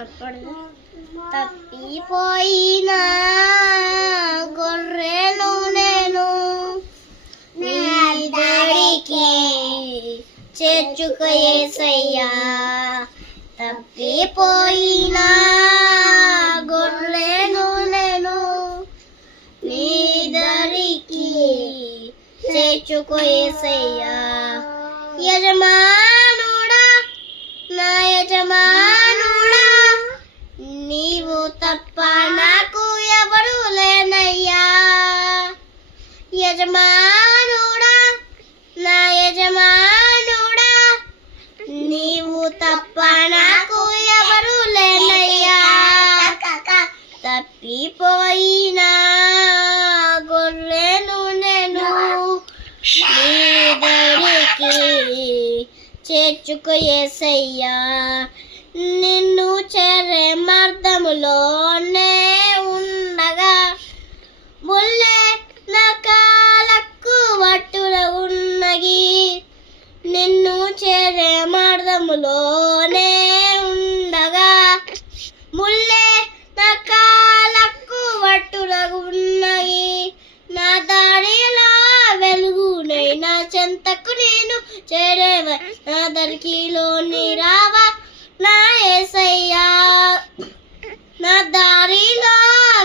అప్పుడు తప్పిపోయిన గొర్రెను నేను నీ దరికి చేర్చుకో యేసయ్యా. తప్పిపోయిన గొర్రెను నేను నీ దరికి చేర్చుకో యేసయ్యా. యజమానుడా నా యజమానుడా నీవు తప్ప నాకు ఎవరు లేనయ్యా. యజమానుడా నా యజమానుడా నీవు తప్ప నాకు ఎవరు లేనయ్యా. తప్పిపోయిన గొర్రెను నేను నీ దరికి చేర్చుకో యేసయ్యా. నిన్ను చేరే మార్గములోనే ఉండగా ముల్లే నా కాళ్ళకు వట్టుగా ఉన్నది. నిన్ను చేరే మార్గములోనే ఉండగా ముల్లే నా కాళ్ళకు వట్టుగా ఉన్నది. నా దారిలో వెలుగునై నా చెంతకు నేను చేరేవ నా దరికిలోని రావా నా యేసయ్యా. నా దారిలో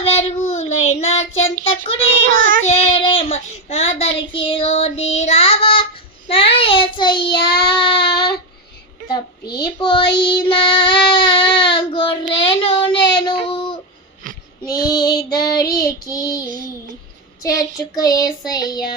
వెలుగునై నా చెంతకు నేను చేరేమ నా దరికిలోని రావా నా యేసయ్యా. తప్పిపోయిన గొర్రెను నేను నీ దరికి చేర్చుకో యేసయ్యా.